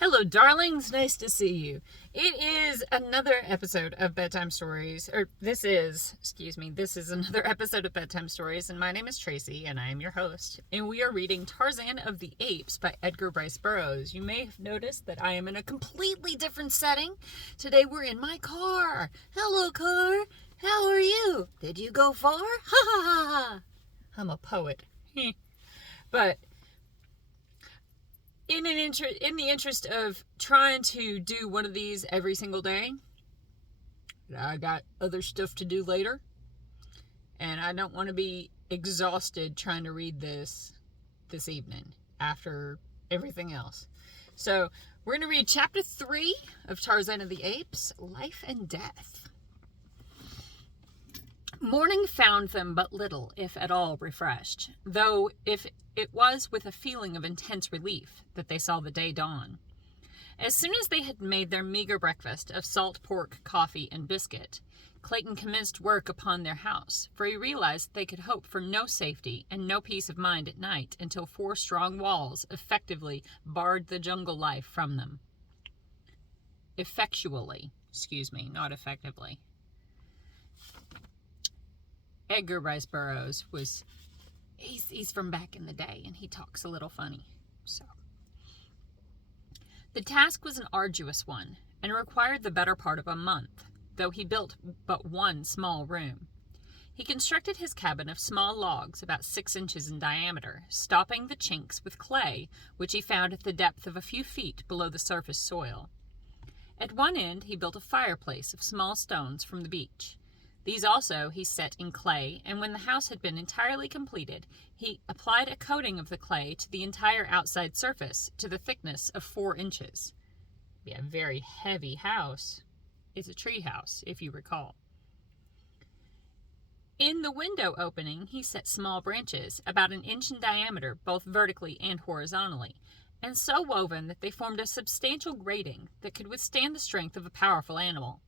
Hello, darlings. Nice to see you. It is another episode of Bedtime Stories, this is another episode of Bedtime Stories, and my name is Tracy, and I am your host. And we are reading Tarzan of the Apes by Edgar Rice Burroughs. You may have noticed that I am in a completely different setting. Today we're in my car. Hello, car. How are you? Did you go far? Ha ha ha ha. I'm a poet. But in the interest of trying to do one of these every single day, I got other stuff to do later, and I don't want to be exhausted trying to read this evening after everything else. So we're going to read chapter 3 of Tarzan of the Apes, Life and Death. Morning found them but little, if at all, refreshed, though if it was with a feeling of intense relief that they saw the day dawn. As soon as they had made their meager breakfast of salt pork, coffee, and biscuit, Clayton commenced work upon their house, for he realized that they could hope for no safety and no peace of mind at night until 4 strong walls effectively barred the jungle life from them. Not effectively. Edgar Rice Burroughs he's from back in the day, and he talks a little funny. So the task was an arduous one, and required the better part of a month, though he built but one small room. He constructed his cabin of small logs about 6 inches in diameter, stopping the chinks with clay, which he found at the depth of a few feet below the surface soil. At one end he built a fireplace of small stones from the beach. These also he set in clay, and when the house had been entirely completed, he applied a coating of the clay to the entire outside surface to the thickness of 4 inches. Be a very heavy house. It's a tree house, if you recall. In the window opening, he set small branches, about 1 inch in diameter, both vertically and horizontally, and so woven that they formed a substantial grating that could withstand the strength of a powerful animal.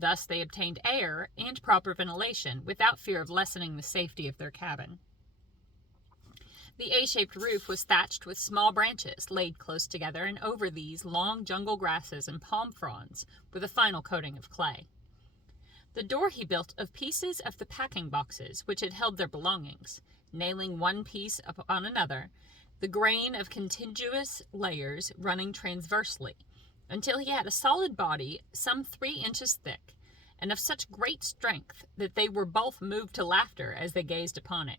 Thus they obtained air and proper ventilation without fear of lessening the safety of their cabin. The A-shaped roof was thatched with small branches laid close together, and over these long jungle grasses and palm fronds with a final coating of clay. The door he built of pieces of the packing boxes which had held their belongings, nailing one piece upon another, the grain of contiguous layers running transversely, until he had a solid body some 3 inches thick, and of such great strength that they were both moved to laughter as they gazed upon it.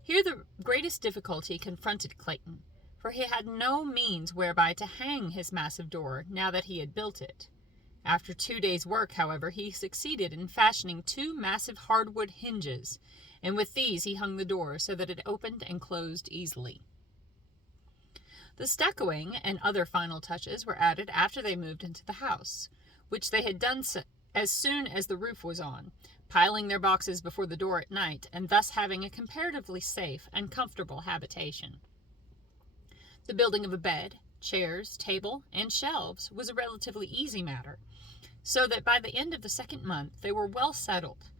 Here the greatest difficulty confronted Clayton, for he had no means whereby to hang his massive door now that he had built it. After 2 days' work, however, he succeeded in fashioning 2 massive hardwood hinges, and with these he hung the door so that it opened and closed easily. The stuccoing and other final touches were added after they moved into the house, which they had done as soon as the roof was on, piling their boxes before the door at night, and thus having a comparatively safe and comfortable habitation. The building of a bed, chairs, table, and shelves was a relatively easy matter, so that by the end of the 2nd month they were well settled,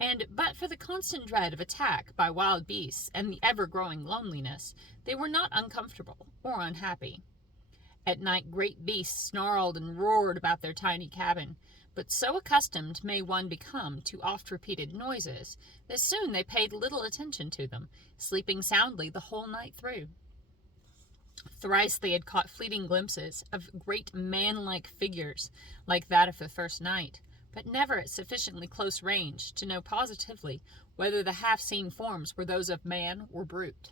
and but for the constant dread of attack by wild beasts and the ever-growing loneliness, they were not uncomfortable or unhappy. At night great beasts snarled and roared about their tiny cabin, but so accustomed may one become to oft-repeated noises that soon they paid little attention to them, sleeping soundly the whole night through. Thrice they had caught fleeting glimpses of great man-like figures like that of the first night, but never at sufficiently close range to know positively whether the half-seen forms were those of man or brute.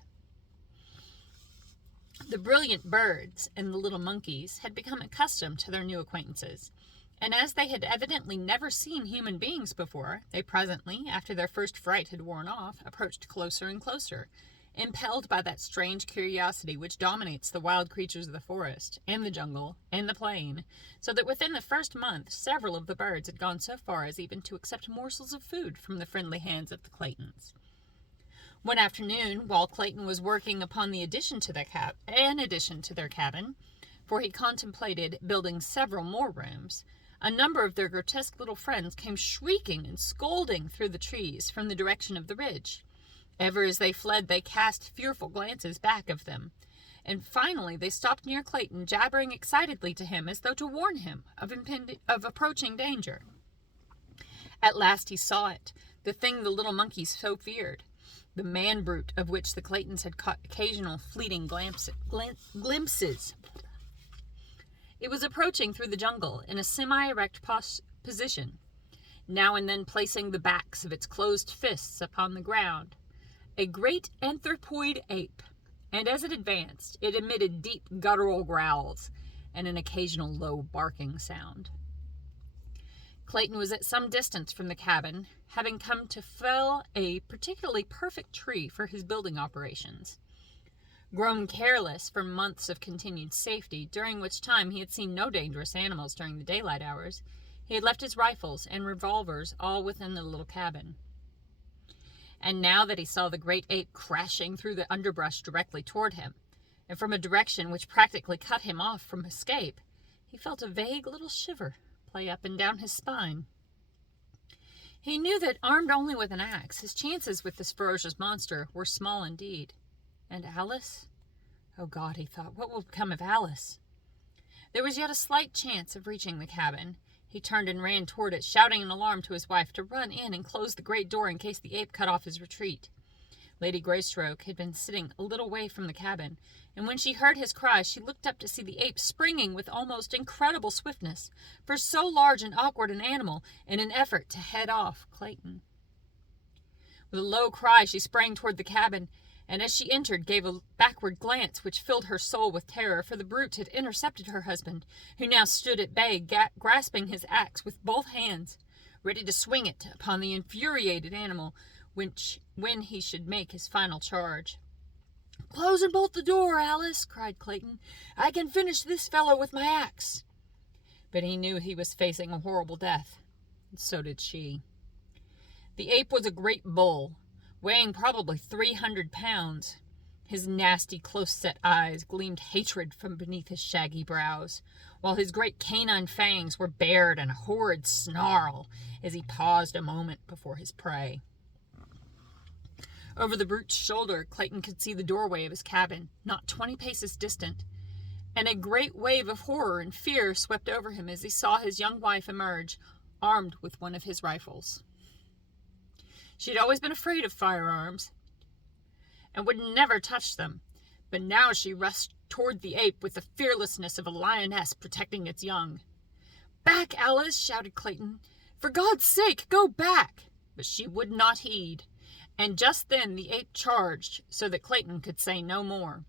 The brilliant birds and the little monkeys had become accustomed to their new acquaintances, and as they had evidently never seen human beings before, they presently, after their first fright had worn off, approached closer and closer, impelled by that strange curiosity which dominates the wild creatures of the forest, and the jungle, and the plain, so that within the first month several of the birds had gone so far as even to accept morsels of food from the friendly hands of the Claytons. One afternoon, while Clayton was working upon an addition to their cabin, for he contemplated building several more rooms, a number of their grotesque little friends came shrieking and scolding through the trees from the direction of the ridge. Ever as they fled, they cast fearful glances back of them, and finally they stopped near Clayton, jabbering excitedly to him as though to warn him of approaching danger. At last he saw it, the thing the little monkeys so feared, the man-brute of which the Claytons had caught occasional fleeting glimpses. It was approaching through the jungle in a semi-erect position, now and then placing the backs of its closed fists upon the ground. A great anthropoid ape, and as it advanced, it emitted deep guttural growls and an occasional low barking sound. Clayton was at some distance from the cabin, having come to fell a particularly perfect tree for his building operations. Grown careless from months of continued safety, during which time he had seen no dangerous animals during the daylight hours, he had left his rifles and revolvers all within the little cabin. And now that he saw the great ape crashing through the underbrush directly toward him, and from a direction which practically cut him off from escape, he felt a vague little shiver play up and down his spine. He knew that, armed only with an axe, his chances with this ferocious monster were small indeed. And Alice? Oh God, he thought, what will become of Alice? There was yet a slight chance of reaching the cabin. He turned and ran toward it, shouting an alarm to his wife to run in and close the great door in case the ape cut off his retreat. Lady Greystokes had been sitting a little way from the cabin, and when she heard his cry, she looked up to see the ape springing with almost incredible swiftness, for so large and awkward an animal, in an effort to head off Clayton. With a low cry, she sprang toward the cabin, and as she entered gave a backward glance which filled her soul with terror, for the brute had intercepted her husband, who now stood at bay, grasping his axe with both hands, ready to swing it upon the infuriated animal when he should make his final charge. "Close and bolt the door, Alice," cried Clayton. "I can finish this fellow with my axe." But he knew he was facing a horrible death, and so did she. The ape was a great bull, weighing probably 300 pounds. His nasty, close-set eyes gleamed hatred from beneath his shaggy brows, while his great canine fangs were bared in a horrid snarl as he paused a moment before his prey. Over the brute's shoulder, Clayton could see the doorway of his cabin, not 20 paces distant, and a great wave of horror and fear swept over him as he saw his young wife emerge, armed with one of his rifles. She had always been afraid of firearms and would never touch them, but now she rushed toward the ape with the fearlessness of a lioness protecting its young. "Back, Alice!" shouted Clayton. "For God's sake, go back!" But she would not heed, and just then the ape charged so that Clayton could say no more.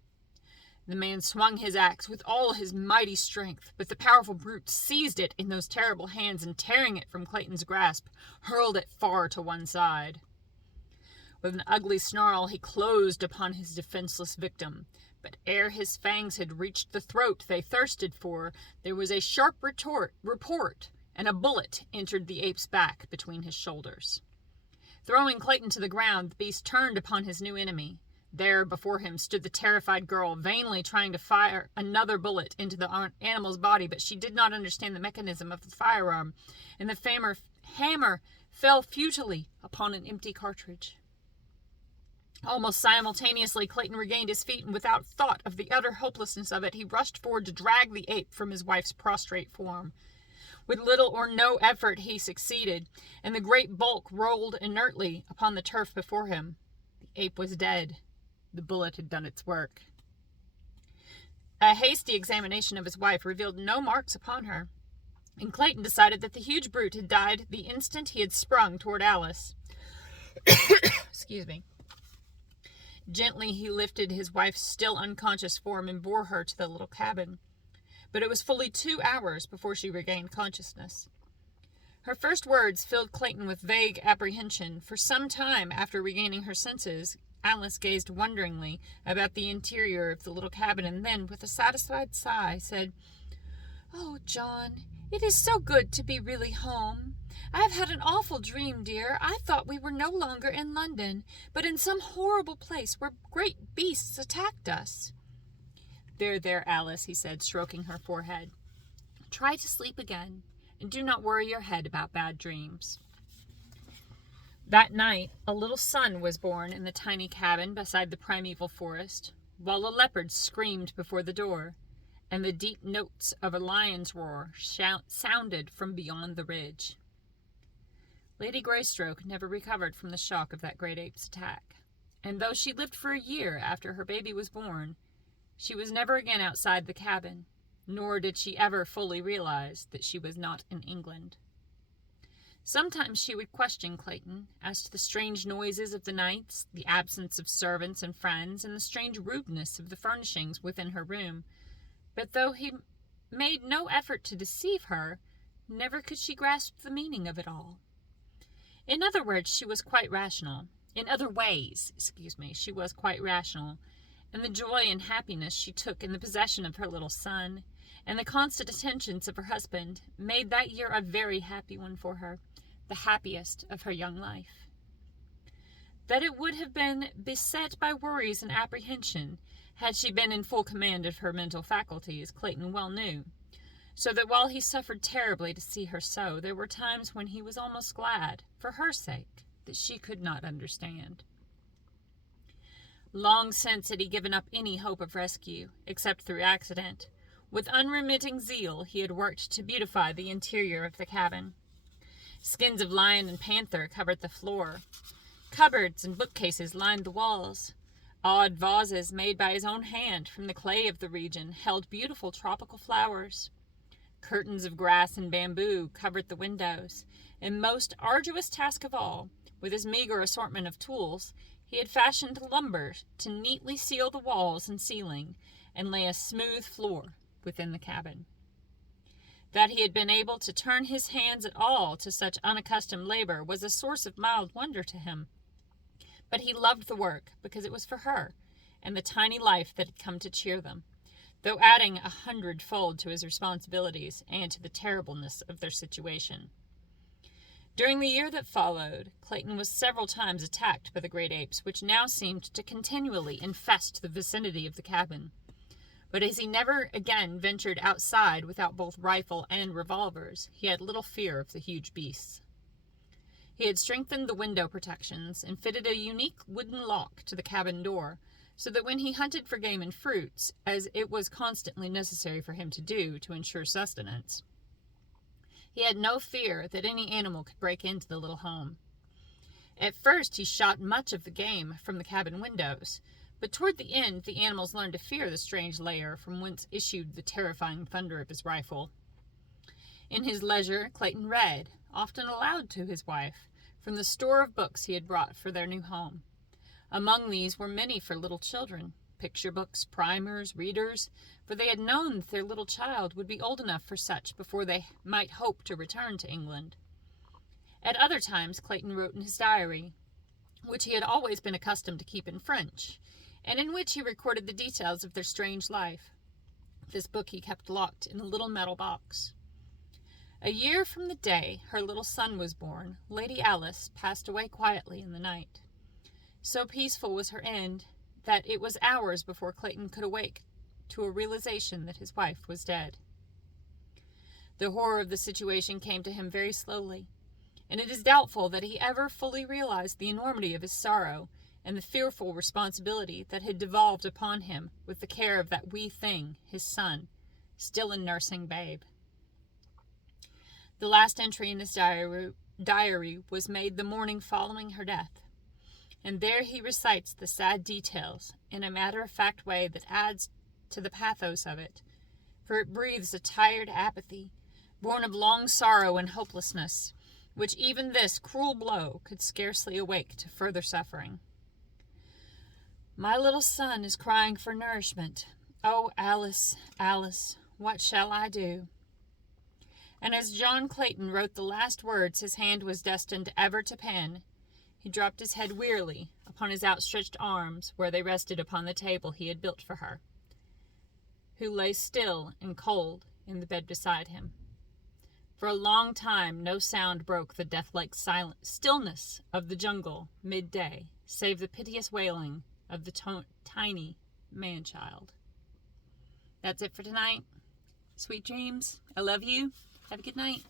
The man swung his axe with all his mighty strength, but the powerful brute seized it in those terrible hands and, tearing it from Clayton's grasp, hurled it far to one side. With an ugly snarl, he closed upon his defenseless victim, but ere his fangs had reached the throat they thirsted for, there was a sharp report, and a bullet entered the ape's back between his shoulders. Throwing Clayton to the ground, the beast turned upon his new enemy. There, before him, stood the terrified girl, vainly trying to fire another bullet into the animal's body, but she did not understand the mechanism of the firearm, and the hammer fell futilely upon an empty cartridge. Almost simultaneously, Clayton regained his feet, and without thought of the utter hopelessness of it, he rushed forward to drag the ape from his wife's prostrate form. With little or no effort he succeeded, and the great bulk rolled inertly upon the turf before him. The ape was dead. The bullet had done its work. A hasty examination of his wife revealed no marks upon her, and Clayton decided that the huge brute had died the instant he had sprung toward Alice. Excuse me. Gently he lifted his wife's still unconscious form and bore her to the little cabin, but it was fully 2 hours before she regained consciousness. Her first words filled Clayton with vague apprehension. For some time after regaining her senses, Alice gazed wonderingly about the interior of the little cabin, and then, with a satisfied sigh, said, "Oh, John, it is so good to be really home. I have had an awful dream, dear. I thought we were no longer in London, but in some horrible place where great beasts attacked us." There, Alice," he said, stroking her forehead. "Try to sleep again, and do not worry your head about bad dreams." That night, a little son was born in the tiny cabin beside the primeval forest. while a leopard screamed before the door, and the deep notes of a lion's roar sounded from beyond the ridge. Lady Greystoke never recovered from the shock of that great ape's attack, and though she lived for a year after her baby was born, she was never again outside the cabin, nor did she ever fully realize that she was not in England. Sometimes she would question Clayton as to the strange noises of the nights, the absence of servants and friends, and the strange rudeness of the furnishings within her room, but though he made no effort to deceive her, never could she grasp the meaning of it all. In other ways, she was quite rational, and the joy and happiness she took in the possession of her little son, and the constant attentions of her husband, made that year a very happy one for her, the happiest of her young life. That it would have been beset by worries and apprehension had she been in full command of her mental faculties, Clayton well knew, so that while he suffered terribly to see her so, there were times when he was almost glad, for her sake, that she could not understand. Long since had he given up any hope of rescue, except through accident. With unremitting zeal he had worked to beautify the interior of the cabin. Skins of lion and panther covered the floor. Cupboards and bookcases lined the walls. Odd vases made by his own hand from the clay of the region held beautiful tropical flowers. Curtains of grass and bamboo covered the windows, and most arduous task of all, with his meager assortment of tools, he had fashioned lumber to neatly seal the walls and ceiling, and lay a smooth floor within the cabin. That he had been able to turn his hands at all to such unaccustomed labor was a source of mild wonder to him. But he loved the work because it was for her, and the tiny life that had come to cheer them, though adding 100-fold to his responsibilities and to the terribleness of their situation. During the year that followed, Clayton was several times attacked by the great apes, which now seemed to continually infest the vicinity of the cabin. But as he never again ventured outside without both rifle and revolvers, he had little fear of the huge beasts. He had strengthened the window protections and fitted a unique wooden lock to the cabin door, so that when he hunted for game and fruits, as it was constantly necessary for him to do to ensure sustenance, he had no fear that any animal could break into the little home. At first he shot much of the game from the cabin windows, but toward the end the animals learned to fear the strange lair from whence issued the terrifying thunder of his rifle. In his leisure Clayton read, often aloud to his wife, from the store of books he had brought for their new home. Among these were many for little children, picture books, primers, readers, for they had known that their little child would be old enough for such before they might hope to return to England. At other times Clayton wrote in his diary, which he had always been accustomed to keep in French, and in which he recorded the details of their strange life. This book he kept locked in a little metal box. A year from the day her little son was born, Lady Alice passed away quietly in the night. So peaceful was her end that it was hours before Clayton could awake to a realization that his wife was dead. The horror of the situation came to him very slowly, and it is doubtful that he ever fully realized the enormity of his sorrow and the fearful responsibility that had devolved upon him with the care of that wee thing, his son, still a nursing babe. The last entry in his diary was made the morning following her death, and there he recites the sad details in a matter-of-fact way that adds to the pathos of it, for it breathes a tired apathy, born of long sorrow and hopelessness, which even this cruel blow could scarcely awake to further suffering. My little son is crying for nourishment. Oh, Alice, Alice, what shall I do? And as John Clayton wrote the last words his hand was destined ever to pen, he dropped his head wearily upon his outstretched arms where they rested upon the table he had built for her, who lay still and cold in the bed beside him. For a long time no sound broke the death-like stillness of the jungle midday, save the piteous wailing of the tiny man-child. That's it for tonight. Sweet dreams. I love you. Have a good night.